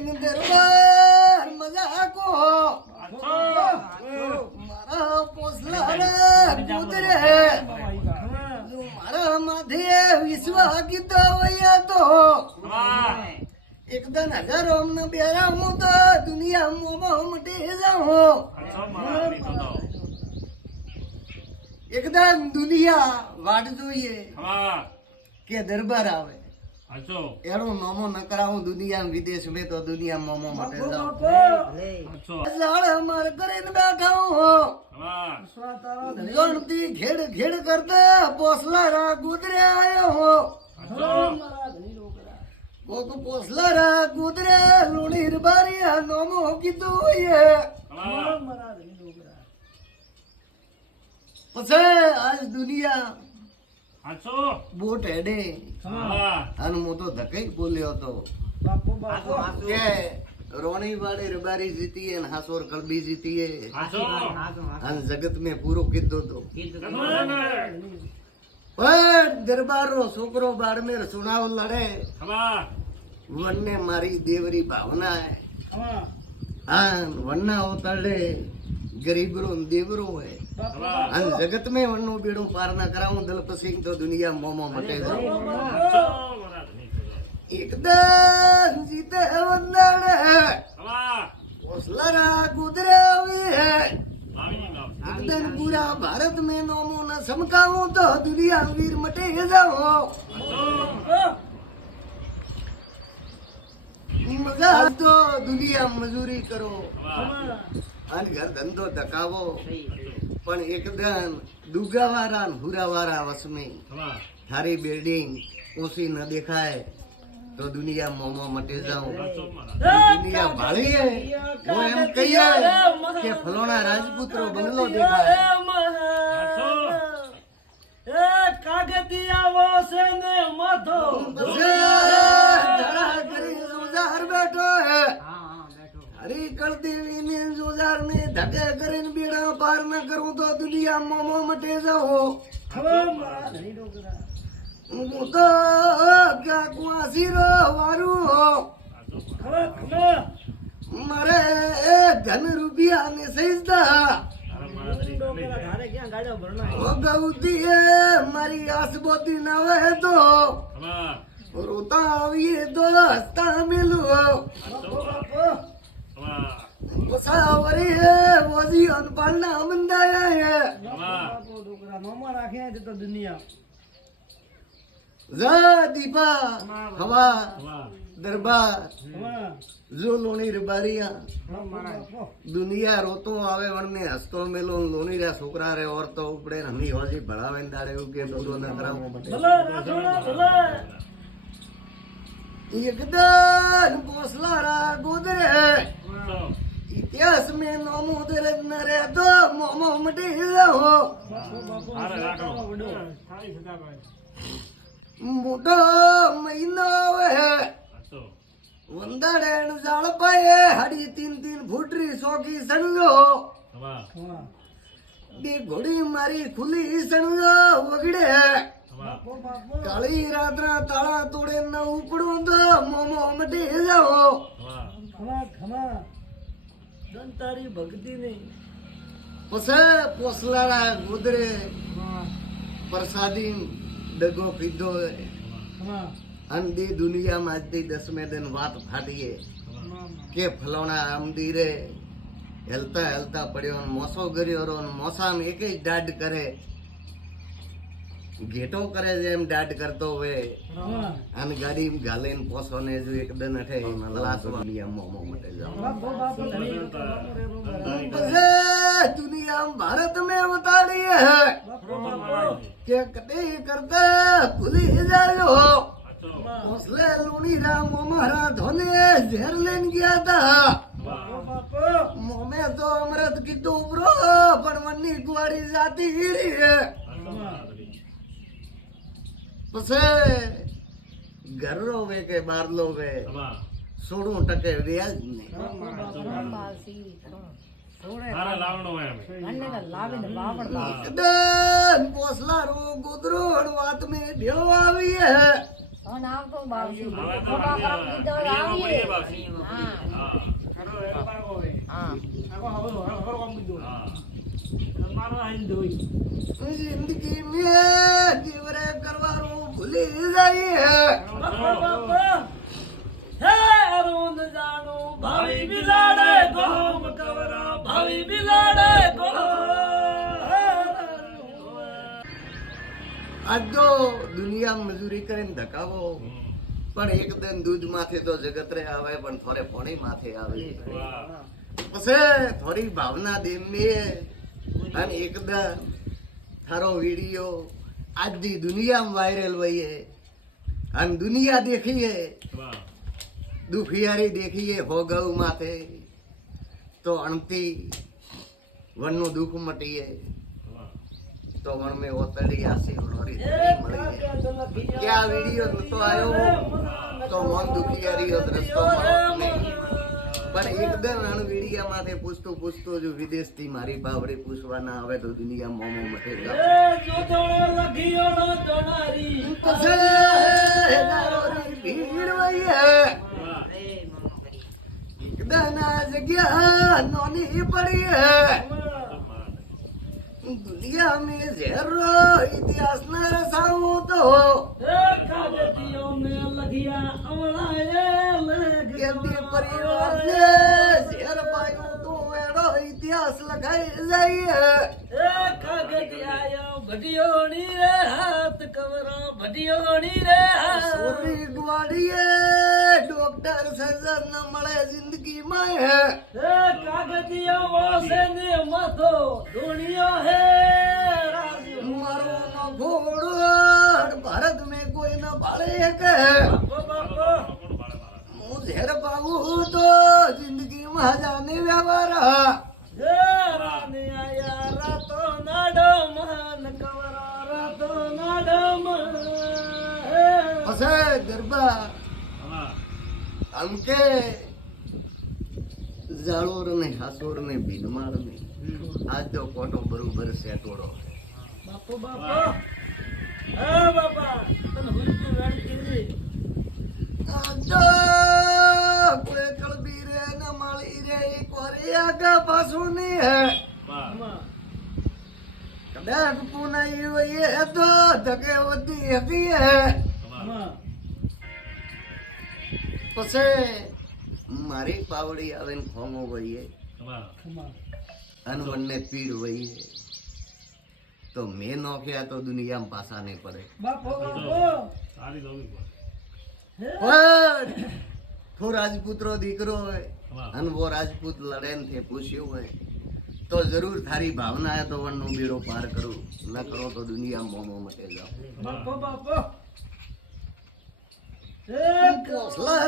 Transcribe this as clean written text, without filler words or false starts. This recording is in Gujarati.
દરબાર મજાકો મારા પોસલા કૂતરે મારા માથે વિશ્વાસ કીધો વયા તો એકદમ હજારો અમને બેરા હું તો દુનિયા મોમો મટી જાઉં એકદમ દુનિયા વાટ જોઈએ કે દરબાર આવે એનો મોમો ન કરાવું દુનિયા વિદેશ મેં તો દુનિયા મોમો માટે જાઉં માર કરીને બેઠા હું ગણતી ઘેડ ઘેડ કરતા પોસલા ગુદરે આવ્યો હો કોક પોસલા ગુદરે લુણી બારી નોમો કીધું પછી આજ દુનિયા બોટ હેડે અને હું તો ધકાઈ બોલ્યો હતો કે રોણી વાડે રબારી જીતીએ ને હાસોર કલબી જીતીએ અને જગત મેં પૂરો કીધો તો પણ દરબારો છોકરો બારમેર સુનાવ લડે વનને મારી દેવરી ભાવના હા વનના ઓતરડે ગરીબરો દેવરો હોય અને જગત में વનનું બેડું પાર ના કરાવું દલપસિંહ તો દુનિયા મોમો મટે એકદમ જીતે વંદડે પોસલા ગુદરે એકદમ પૂરા ભારત में नोमो न समकाऊं तो दुनिया वीर मटे जाओ मजा तो दुनिया मजूरी करो અને ઘર ધંધો ધકાવો પણ એકદમ દુગાવાળા હુરાવાળા વસમે થારી બિલ્ડિંગ ઓછી ન દેખાય તો દુનિયા મોમો મટી જાઉં દુનિયા ભાળીએ હું એમ કહીએ કે ફલોણા રાજપુત્રો બંગલો દેખાય કાગતિયાવો છે ને માથો ધડા કરી સુજાર બેઠો હે હરી કળદેવી ને જોજાર ને ધકે કરીને બેડા પાર ન કરું તો દુનિયા મોમો મટે જાઓ હું તો ક્યાં કુઆસીરો વારું મારે ધન રૂપિયા ને સજદા ગૌતી મારી આસબોતી ના વહે તો રોતા આવીએ તો હસતા મેલું મુસાવરી હે મોજી અનપાલના અમંદાયા હે મામા રાખે તો દુનિયા જા દીપા હવા દરબાર જો લોણી રબારિયા દુનિયા રોતો આવે વણને હસતો મેલો લોણી રે છોકરા રે ઓર તો ઉપડે હમી હોજી ભળાવે દાડે એવું કે પૂરો ન કરાવો એકદમ પોસલા ગોદરે इतिहास में नोमो दरे न रे तो मोमो मटी जाओ मोटो महीना है वंदड़े जाल पाए हड़ी 3-3 फुटरी सोकी समझो बे घोड़ी मारी खुली समझो वगड़े काली रात्रा ताला तोड़े न उपड़ो तो मोमो मटी जाओ તારી ભક્તિ નહીં પછી પોસલા ગોદરે પ્રસાદી ડગો પીધો અને દે દુનિયામાં આજથી 10મે દિન વાત ફાટીએ કે ફલોણા આમદીરે હેલતા હેલતા પડ્યો મોસો કર્યો મોસામ એક જ દાડ કરે ઘેટો કરે છે એમ દાડ કરતો હોય અને ગાડી ગાલીને પોસો ને જો એકદમ અઠે દુનિયા મોમો મટે જાઓ दुनिया भारत में उतारी है के कटे करते भूली जाओ हौसले लूनी राम हमारा धोने जहर लेन गया था मोमे तो अमृत की डूबरो पर मन्नी कुआरी जाती हीरी है पसे घर रोवे के बाहर लोवे 16% व्याज नहीं હારા લાવણો હોય અન્ને લાવીને વાવણ પોસલા રો ગુદરોડ વાત મે ભેળો આવી હે અને આવતો બાવસી હવે તો ખોટા કામ દીધો આવીએ બાવસી. હા હા હા હા જિંદગી મેં જીવરે કરવાનું ભૂલી જાય હે અરુણ જાણો ભાવી બિલાડે ગોમ કવરા ભાવી બિલાડે ગો આજ તો દુનિયા મજૂરી કરીને ધકાવો પણ એકદમ દૂધ માથે તો જગત રે આવે પણ થોડે પોણી માથે આવે વાહ પછી થોડી ભાવના દેમી અને એકદમ થારો વિડીયો આજની દુનિયામાં વાયરલ વહીએ અને દુનિયા દેખીએ વાહ દુખિયારી દેખીએ હો ગૌ માથે તો અણતી વનનું દુઃખ મટીએ વાહ તો વન મેં ઓતડી આસી વણોરી મળી કે આ વિડીયો નતો આવ્યો તો મન દુખિયારી હોત રસ્તો મળત નહીં પણ એકદમ અણ વિડીયા માથે પૂછતું જો વિદેશથી મારી બાવડી પૂછવાના આવે તો દુનિયા મોમો મટે એ જોતોળે લખીઓનો જોનારી ભીડ વહીએ દાના જગ્યા નોની પડી હે દુનિયા में ઝેરો ઇતિહાસ ન રસાવું તો એ કાગતીઓ મે લખિયા અમળાએ કે બે પરિવાર ને ઝેર પાયો તો એનો ઇતિહાસ લખાઈ જાય એ કાગતિયા ભડિયોણી રે હાથ કવરા ભડિયોણી રે સોરી ગ્વાડીએ ડોક્ટર સર્જન ન મળે જિંદગી માં હે એ કાગતિયા વાસે ને માથો ધોણિયો હે રાજ્યો મારો નો ઘોડો ભારત में कोई न बाळे के બાપો હું ઝેર પાવું તો જિંદગી માં જાને વ્યવહાર હે રાને આયા રાતો નાડો મન કવરા રાતો નાડો મન હે પછી ગરબા વાહ આમ કે જાળોર ને હાસોર ને ભીનમાળ ને આજ તો કોટો બરોબર સેટોડો બાપો હે બાપા તને હુલકી વેડકી આજ તો કોઈ કળબી રે ન માળી રે કોરી આગા પાછું ની હે વાહ કદાચ પુનાઈ વયે તો ધકે વધી હતી હે વાહ પછી મારી પાવડી આવે ને ખોમો વહીએ વાહ અનવનને પીડ વહીએ તો મેં નોખ્યા તો દુનિયામાં પાસા નહીં પડે બાપો સારી દોડી પણ થો રાજપૂતરો દીકરો હોય વાહ અને વો રાજપૂત લડે ને તે પૂછ્યું હોય તો જરૂર થારી ભાવના હે તો વનનો બેડો પાર કરું ન કરો તો દુનિયામાં મોમો મટે જાઓ બાપો પોસલા